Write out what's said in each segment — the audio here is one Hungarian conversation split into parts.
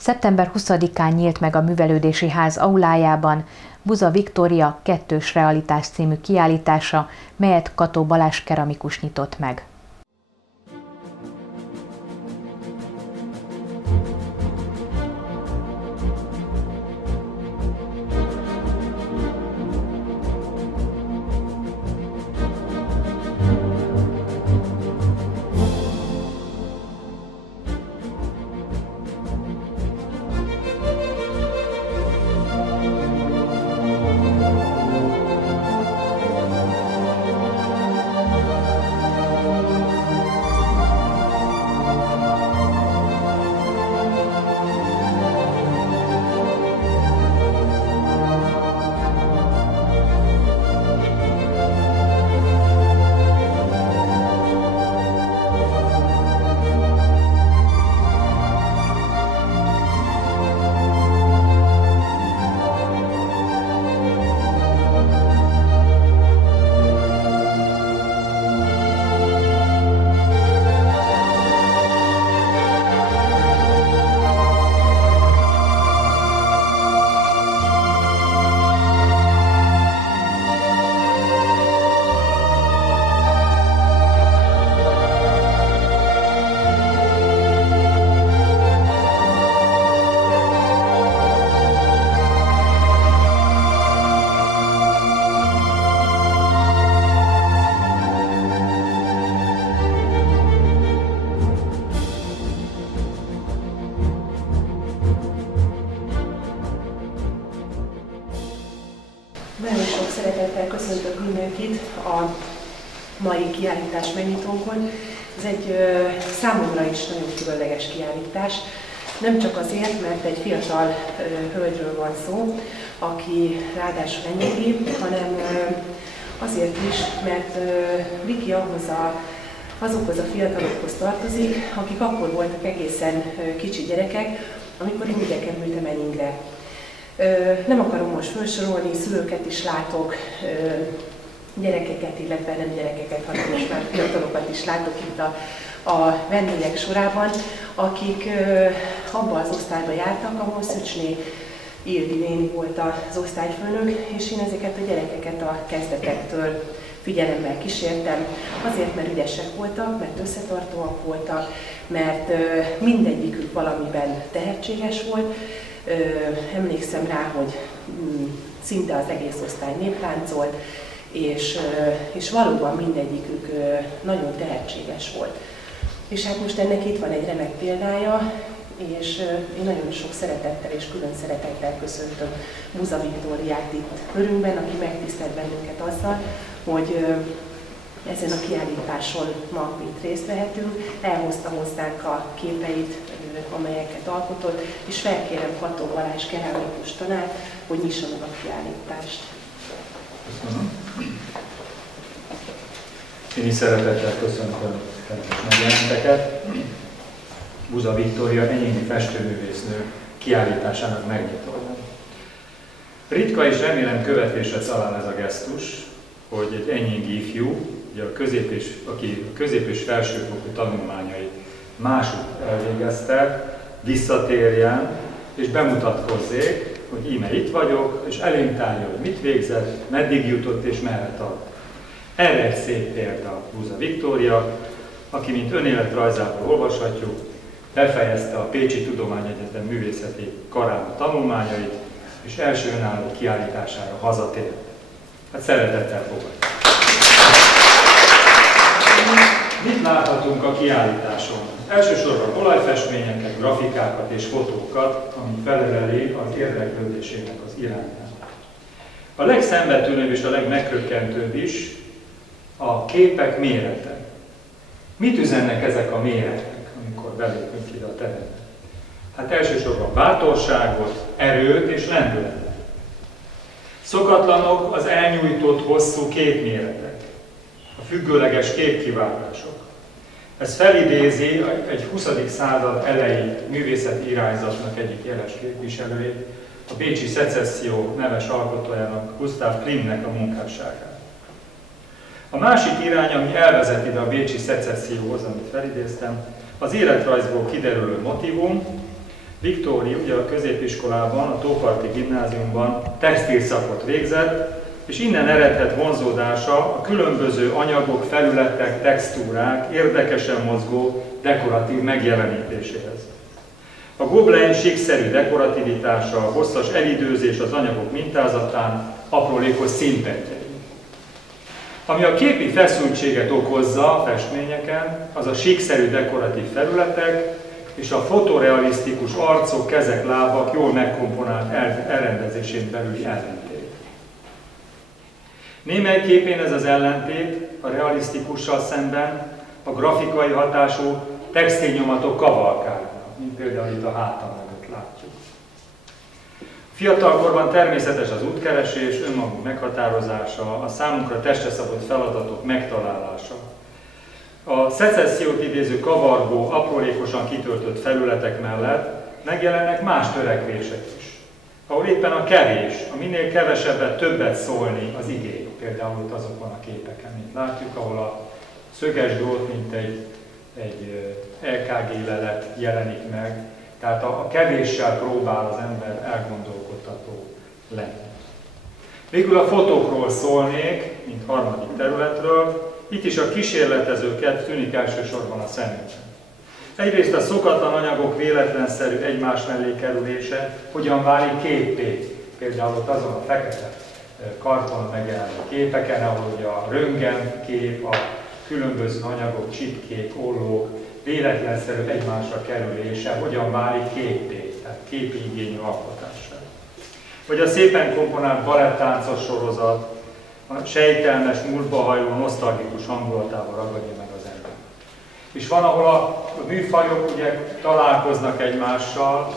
Szeptember 20-án nyílt meg a Művelődési Ház aulájában Buza Viktória kettős realitás című kiállítása, melyet Kató Balázs keramikus nyitott meg. Nagyon sok szeretettel köszöntök mindenkit a mai kiállítás megnyitónkon. Ez egy számomra is nagyon különleges kiállítás. Nem csak azért, mert egy fiatal hölgyről van szó, aki ráadásul enyégi, hanem azért is, mert Viki azokhoz a fiatalokhoz tartozik, akik akkor voltak egészen kicsi gyerekek, amikor én ide kerültem Eningre. Nem akarom most felsorolni, szülőket is látok, gyerekeket, illetve nem gyerekeket, hanem most már fiatalokat is látok itt a vendégek sorában, akik abban az osztályban jártak, ahol Szücsné Ildi néni volt az osztályfőnök, és én ezeket a gyerekeket a kezdetektől figyelemmel kísértem, azért, mert ügyesek voltak, mert összetartóak voltak, mert mindegyikük valamiben tehetséges volt. Emlékszem rá, hogy szinte az egész osztály népláncolt, és valóban mindegyikük nagyon tehetséges volt. És hát most ennek itt van egy remek példája, és én nagyon sok szeretettel és külön szeretettel köszöntöm Buza Viktóriát itt körünkben, aki megtisztelt bennünket azzal, hogy ezen a kiállításon ma itt részt vehetünk. Elhozta hozzánk a képeit, amelyeket alkotott, és felkérem Kató Balázs keramikus tanárt, hogy nyissa meg a kiállítást. Köszönöm. Én is szeretettel köszöntöm megjelenteket. Buza Viktória enyémi festőművésznő kiállításának megnyitója. Ritka és remélem követésre talál ez a gesztus, hogy egy enyéngi ifjú, ugye aki a közép- és felsőfokú tanulmányait másút elvégezte, visszatérjen és bemutatkozzék, hogy íme itt vagyok, és elém tárja, hogy mit végzett, meddig jutott és merre tart. Erre egy szép példa Buza Viktória, aki, mint önéletrajzából olvashatjuk, befejezte a Pécsi Tudományegyetem művészeti karában tanulmányait, és első önálló kiállítására hazatért. Hát szeretettel fogadjuk. Mit láthatunk a kiállításon? Elsősorban olajfestményeket, grafikákat és fotókat, ami feleleli az érdeklődésének az irányát. A legszembetűnőbb és a legmeghökkentőbb is a képek mérete. Mit üzennek ezek a méretek, amikor belépünk ide a terembe? Hát elsősorban bátorságot, erőt és lendületet. Szokatlanok az elnyújtott hosszú képméretek, a függőleges képkiváltások. Ez felidézi egy 20. század elejé művészeti irányzatnak egyik jeles képviselőjét, a bécsi szecesszió neves alkotójának, Gustav Klimnek a munkásságát. A másik irány, ami elvezet ide a bécsi szecesszióhoz, amit felidéztem, az életrajzból kiderülő motivum, Viktóri ugye a középiskolában, a Tóparti Gimnáziumban textilszakot végzett, és innen eredhet vonzódása a különböző anyagok, felületek, textúrák érdekesen mozgó dekoratív megjelenítéséhez. A gobelin síkszerű dekorativitása, a hosszas elidőzés az anyagok mintázatán, aprólékos színpettyei. Ami a képi feszültséget okozza a festményeken, az a síkszerű dekoratív felületek és a fotorealisztikus arcok, kezek, lábak jól megkomponált elrendezésén belüli ellentét. Némely képén ez az ellentét a realisztikussal szemben a grafikai hatású textilnyomatok kavalkálnak, mint például itt a hátam mögött látjuk. Fiatalkorban természetes az útkeresés, önmagunk meghatározása, a számunkra testre szabott feladatok megtalálása. A szecessziót idéző kavargó, aprólékosan kitöltött felületek mellett megjelennek más törekvések is, ahol éppen a kevés, a minél kevesebbet, többet szólni az igény. Például itt azokon a képeken, mint látjuk, ahol a szöges drót, mint egy LKG lelet jelenik meg, tehát a kevéssel próbál az ember elgondolkodtató lenni. Végül a fotókról szólnék, mint harmadik területről. Itt is a kísérletezőket tűnik elsősorban a szemünkben. Egyrészt a szokatlan anyagok véletlenszerű egymás mellé kerülése hogyan válik képpé. Például ott azon a fekete karton megjelenő képeken, ahol ugye a röntgen kép, a különböző anyagok, csipkék, ollók véletlenszerű egymásra kerülése hogyan válik képpé, tehát képi igényű alkotássá. Vagy a szépen komponált balettáncos sorozat, a sejtelmes, múltba hajló, nosztalgikus hangulatával ragadja meg az ember. És van, ahol a műfajok ugye találkoznak egymással,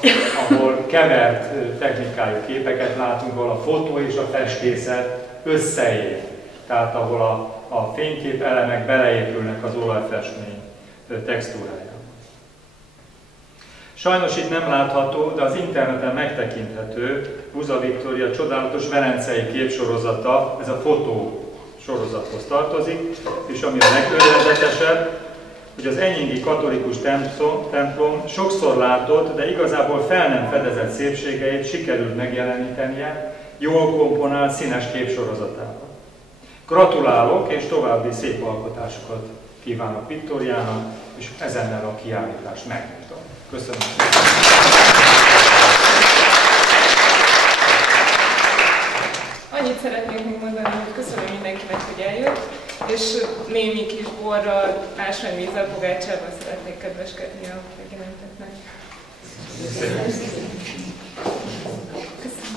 ahol kevert technikájú képeket látunk, ahol a fotó és a festészet összeér. Tehát ahol a fénykép elemek beleépülnek az olajfestmény textúrájába. Sajnos itt nem látható, de az interneten megtekinthető Buza Viktória csodálatos velencei képsorozata, ez a fotó sorozathoz tartozik, és ami a legörvenzetesebb, hogy az enyingi katolikus templom sokszor látott, de igazából fel nem fedezett szépségeit sikerült megjelenítenie jól komponált színes képsorozatában. Gratulálok, és további szép alkotásokat kívánok Viktóriának, és ezennel a kiállítást megnyitom. Köszönöm. Annyit szeretnék még mondani, hogy köszönöm mindenkinek, hogy eljött, és némi kis borral, ásványvízzel, pogácsával szeretnék kedveskedni a megjelentetnek. Köszönöm.